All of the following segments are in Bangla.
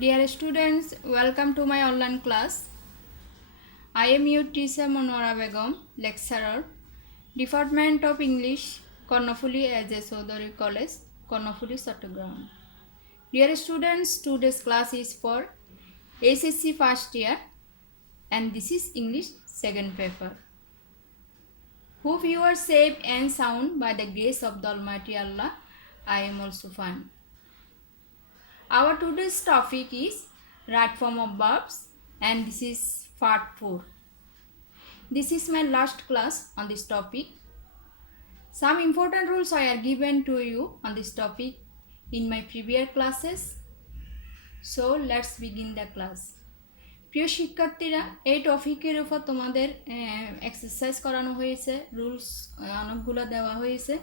Dear students, welcome to my online class. I am your teacher Monora Begum, lecturer, Department of English, Kornofuli A.J. Chaudhary College, Kornofuli, Chattogram. Dear students, today's class is for SSC first year and this is English second paper. Hope you are safe and sound by the grace of the Almighty Allah. I am also fine. Our today's topic is right form of verbs and this is part 4. This is my last class on this topic. Some important rules I are given to you on this topic in my previous classes. So let's begin the class. প্রিয় শিক্ষার্থীরা, এই টপিকের উপর তোমাদের এক্সারসাইজ করানো হয়েছে, রুলস অনেকগুলো দেওয়া হয়েছে।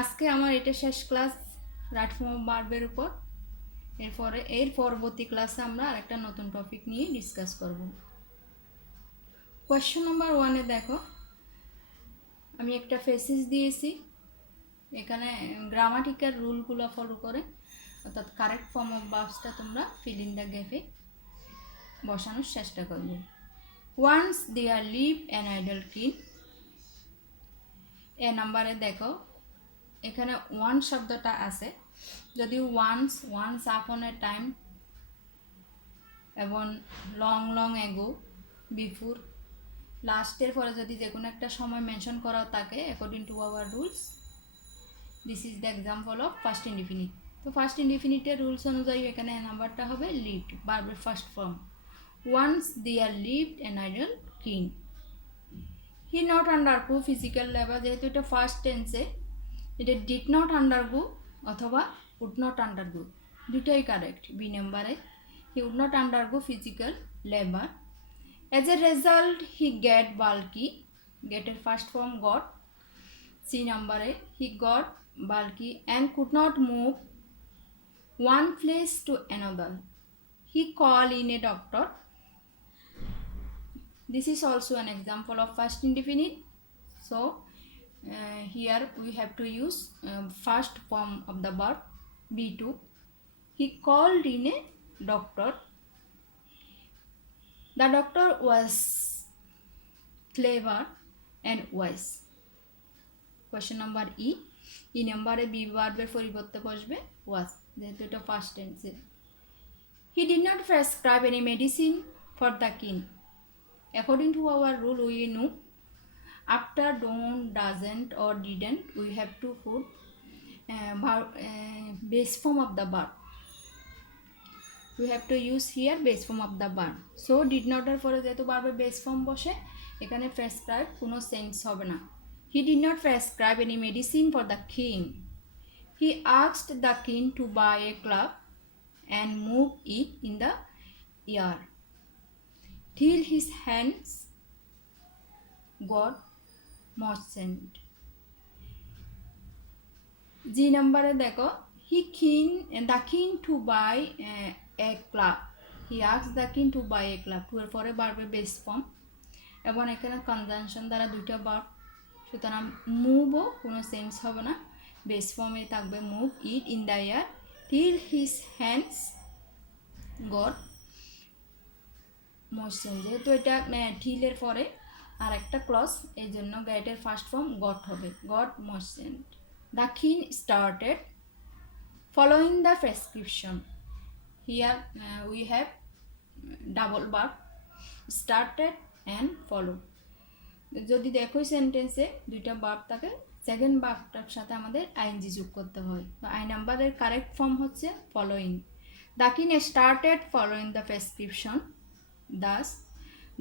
আজকে আমার এটা শেষ ক্লাস রাইট ফর্ম অফ ভার্বের উপর। এর পরবর্তী ক্লাসে আমরা আরেকটা নতুন টপিক নিয়ে ডিসকাস করব। কোয়েশ্চন নাম্বার 1-এ দেখো, আমি একটা ফেসিস দিয়েছি, এখানে গ্রামাটিক্যাল রুলগুলো ফলো করে অর্থাৎ কারেক্ট ফর্ম অফ ভার্বসটা তোমরা ফিল ইন দ্য গ্যাপে বসানোর চেষ্টা করবে। Once there live an idle king. A নাম্বারে দেখো, এখানে ওয়ান শব্দটা আছে, যদি ওয়ান্স আপন এ টাইম এবং লং এগো, বিফোর, লাস্টের পরে যদি যে কোনো একটা সময় মেনশন করা থাকে according to our rules, this is the example of first indefinite. তো ফার্স্ট ইনডিফিনিটের রুলস অনুযায়ী এখানে নাম্বারটা হবে লিভড, ভার্বের first form. Once there lived an idle king. He not undergo physical labour, যেহেতু এটা ফার্স্ট টেন্সে, এটা ডিড নট আন্ডারগো অথবা উড নট আন্ডারগো, দুটোই কারেক্ট। বি নাম্বারে he would not undergo physical labour. As a result, he get bulky. Get এর ফার্স্ট ফর্ম got. সি নাম্বারে he got bulky and could not move one place to another. He called in a doctor. This is also an example of first indefinite. So here we have to use first form of the verb be2. He called in a doctor. The doctor was clever and wise. Question number E. E নাম্বারে বি ভার্বের পরিবর্তে বসবে was, যেহেতু এটা ফার্স্ট টেন্সে। He did not prescribe any medicine for the king. According to our rule, we know after don't, doesn't or didn't, we have to put base form of the verb. We have to use here base form of the verb. So did not এর পরে যেহেতু ভার্বের বেস ফর্ম বসে, এখানে প্রেসক্রাইব কোনো সেন্স হবে না। He did not prescribe any medicine for the king. He asked the king to buy a club and move it in the air till his hands got moistened. জি নাম্বারে দেখো, the king to buy a club. He asked the king to buy a club. To এর পরে ভার্বের বেস ফর্ম এবং এখানে কনজাংশন দ্বারা দুইটা ভার্ব, সুতরাং মুভও কোনো সেন্স হবে না, বেস ফর্মে থাকবে move it in the air till his hands goat motion. যেহেতু এটা ঠিলের পরে আর একটা ক্লজ, এই জন্য গেটের ফার্স্ট ফর্ম গট হবে, goat motion. The king started following the prescription. Here we have double verb started and follow. যদি দেখো সেন্টেন্সে দুইটা ভার্ব থাকে, সেকেন্ড ভার্বটার সাথে আমাদের আইএনজি যোগ করতে হয়। তো আই নাম্বারের কারেক্ট ফর্ম হচ্ছে following. The king started following the prescription, thus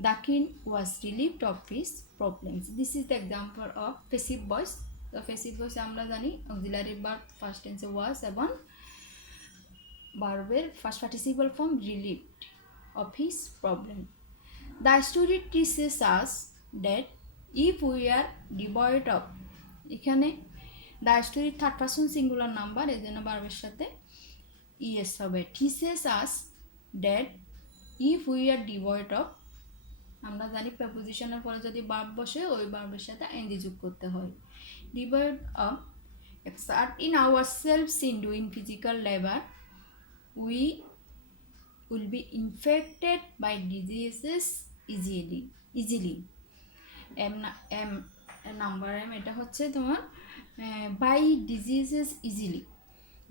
the king was relieved of his problems. This is the example of passive voice. তো প্যাসিভ ভয়েসে আমরা জানি অক্সিলারি ভার্ব ফার্স্ট টেন্সে ওয়াজ এবং ভার্বের first participle form relieved of his problem. The story teaches us that if we are devoid of, এখানে the story third person singular number, এই জন্য ভার্বের সাথে ইএস হবে। Teaches us that if we are devoid of, আমরা জানি প্রেপোজিশনের পরে যদি ভার্ব বসে ওই ভার্বের সাথে এনজি যোগ করতে হয়। Devoid of exert in ourselves in doing physical labor, we will be infected by diseases easily. M number M এটা হচ্ছে তোমার by diseases easily.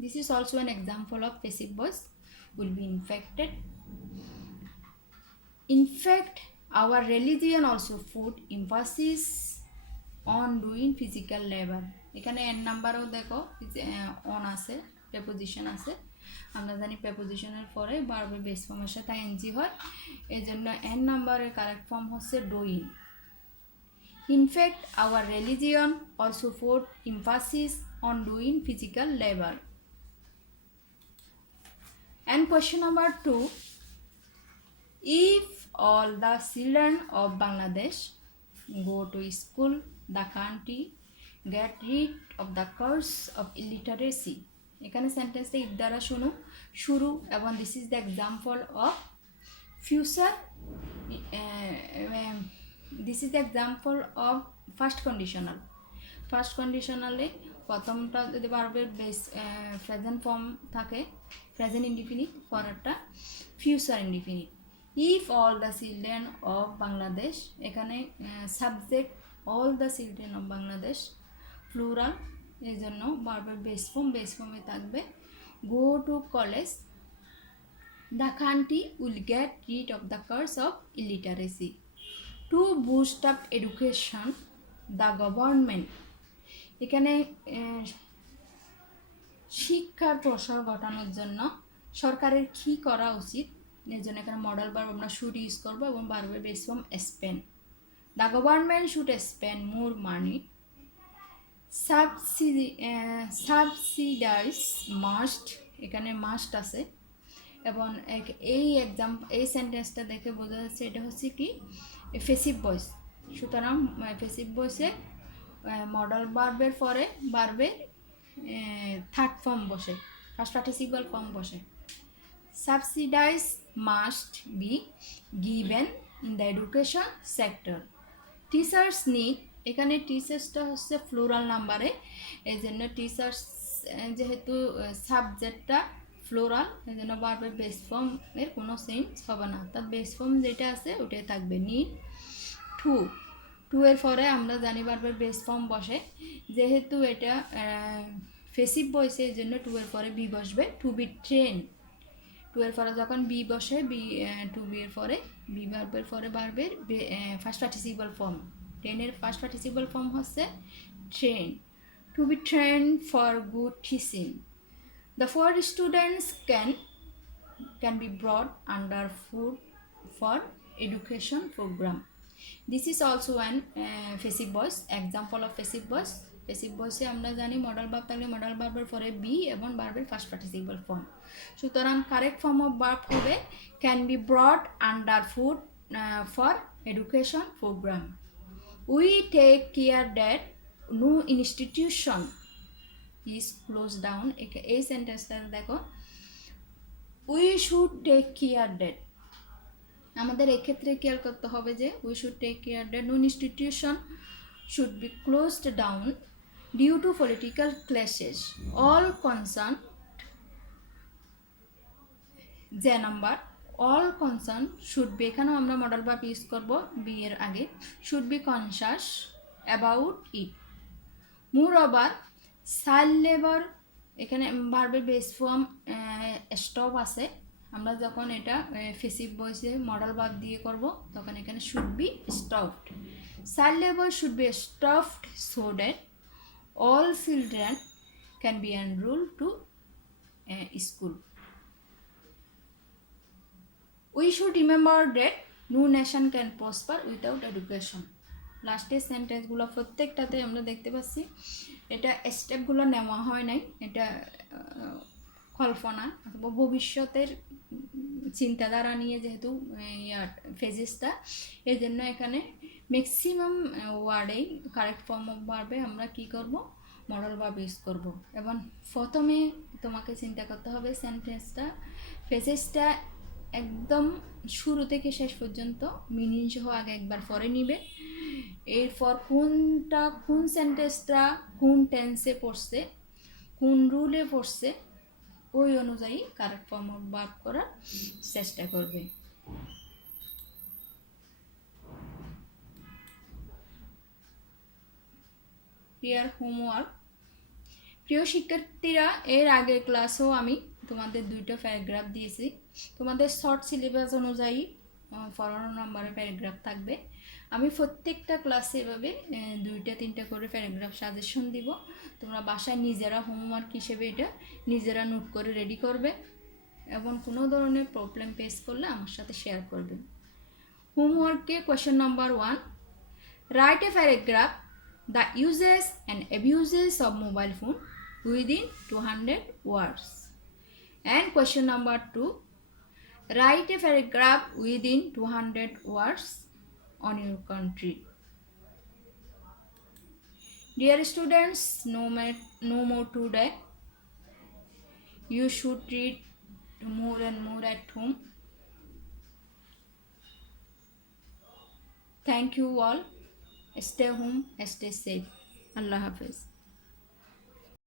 This is also an example of passive voice. Will be infected. In fact, our religion also put emphasis on doing physical labor. এখানে n নাম্বারও দেখো অন আছে, প্রেপোজিশন আছে। আমরা জানি প্রেপোজিশনের পরে ভার্বের বেস ফর্মের সাথে আইএনজি হয়, এই জন্য n নাম্বারের কারেক্ট ফর্ম হচ্ছে doing. In fact, our religion also put emphasis on doing physical labor. And question number 2, if all the children of Bangladesh go to school, the country get rid of the curse of illiteracy. এখানে সেন্টেন্সটা ইফ দ্বারা শুরু এবং this is the example of future, this is the example of first কন্ডিশনালে প্রথমটা যদি ভার্বের বেস প্রেজেন্ট ফর্ম থাকে প্রেজেন্ট ইনডিফিনিট, পরেরটা future indefinite. If all the children of Bangladesh, এখানে subject all the children of Bangladesh plural, এই জন্য ভার্বের বেস ফর্মে থাকবে go to college, the country will get rid of the curse of illiteracy. To boost up education, the government, এখানে শিক্ষার প্রসার ঘটানোর জন্য সরকারের কী করা উচিত, এর জন্য এখানে মডেল ভার্ব আমরা শুড ইউজ করবো এবং ভার্বের base form spend. The government should spend more money. Subsidise must, এখানে মাস্ট আছে এবং এই সেন্টেন্সটা দেখে বোঝা যাচ্ছে এটা হচ্ছে কি ফেসিভ ভয়েস। সুতরাং ফেসিভ ভয়েসে মডেল ভার্বের পরে ভার্বের থার্ড ফর্ম বসে, ফার্স্ট পার্টিসিপাল ফর্ম বসে। Subsidise must be given in the education sector. Teachers need, এখানে টিচার্সটা হচ্ছে ফ্লোরাল নাম্বারে, এই জন্য টিচার্স যেহেতু সাবজেক্টটা ফ্লোরাল, এই জন্য ভার্বের বেস ফর্মের কোনো চেঞ্জ হবে না, তার বেস ফর্ম যেটা আছে ওটাই থাকবে। নিড টু এর পরে আমরা জানি ভার্বের বেস ফর্ম বসে, যেহেতু এটা ফেসিভ ভয়েসে এই জন্য টু এর পরে বি বসবে। টু বি ট্রেন, টু এর পরে যখন বি বসে টু বি এর পরে বি ভার্বের পরে ভার্বের ফার্স্ট পার্টিসিপাল ফর্ম, ট্রেনের ফার্স্ট পার্টিসিপাল ফর্ম হচ্ছে train. To be train for good teaching, the for students can be brought under food for education programme. This is also an passive voice, example of passive voice. Passive ভয়েসে আমরা জানি মডেল ভার্ব থাকলে মডেল ভার্বের পরে বি এবং ভার্বের ফার্স্ট পার্টিসিপাল ফর্ম। সুতরাং কারেক্ট ফর্ম অফ ভার্ব হবে can be brought under food for education programme. We take care that no institution is close down. এই সেন্টেন্সটা দেখো, we should take care that, আমাদের এক্ষেত্রে খেয়াল করতে হবে যে we should take care that no institution should be closed down due to political clashes. All concern, যে number all concern should be, এখানেও আমরা মডেল ভার্ব ইউজ করবো বি এর আগে, should be conscious about it. More over child labour, এখানে ভার্বের বেস ফর্ম স্টপ আছে, আমরা যখন এটা ফেসিভ ভয়েসে মডেল ভার্ব দিয়ে করব তখন এখানে should be stopped. Child labour should be stopped so that all children can be enrolled to school. We should remember that no nation can prosper without education. লাস্টের সেন্টেন্সগুলো প্রত্যেকটাতে আমরা দেখতে পাচ্ছি এটা স্টেপগুলো নেওয়া হয় নাই, এটা কল্পনা অথবা ভবিষ্যতের চিন্তাধারা নিয়ে যেহেতু ফেজেসটা, এই জন্য এখানে ম্যাক্সিমাম ওয়ার্ডেই কারেক্ট ফর্ম অফ ভার্বে আমরা কি করব মডেল ভার্ব ইউজ করব। এবং প্রথমে তোমাকে চিন্তা করতে হবে সেন্টেন্সটা ফেজেসটা একদম শুরু থেকে শেষ পর্যন্ত মিনিং সহ আগে একবার পরে নিবে, এরপর কোন সেন্টেন্সটা কোন টেন্সে পড়ছে, কোন রুলে পড়ছে, ওই অনুযায়ী কারেক্ট ফর্ম অফ ভার্ব করার চেষ্টা করবে। Clear homework. প্রিয় শিক্ষার্থীরা, এর আগের ক্লাসেও আমি তোমাদের 2টা প্যারাগ্রাফ দিয়েছি। তোমাদের শর্ট সিলেবাস অনুযায়ী 15 নম্বরের প্যারাগ্রাফ থাকবে। আমি প্রত্যেকটা ক্লাসে এভাবে 2টা 3টা করে প্যারাগ্রাফ সাজেশন দিব। তোমরা বাসায় নিজেরা হোমওয়ার্ক হিসেবে এটা নিজেরা নোট করে রেডি করবে এবং কোনো ধরনের প্রবলেম ফেস করলে আমার সাথে শেয়ার করবে। হোমওয়ার্কে question number 1, write a paragraph the uses and abuses of mobile phone within 200 words. And question number 2, write a paragraph within 200 words on your country. Dear students, no more today. You should read more and more at home. Thank you all. Stay home, stay safe. Allah Hafiz.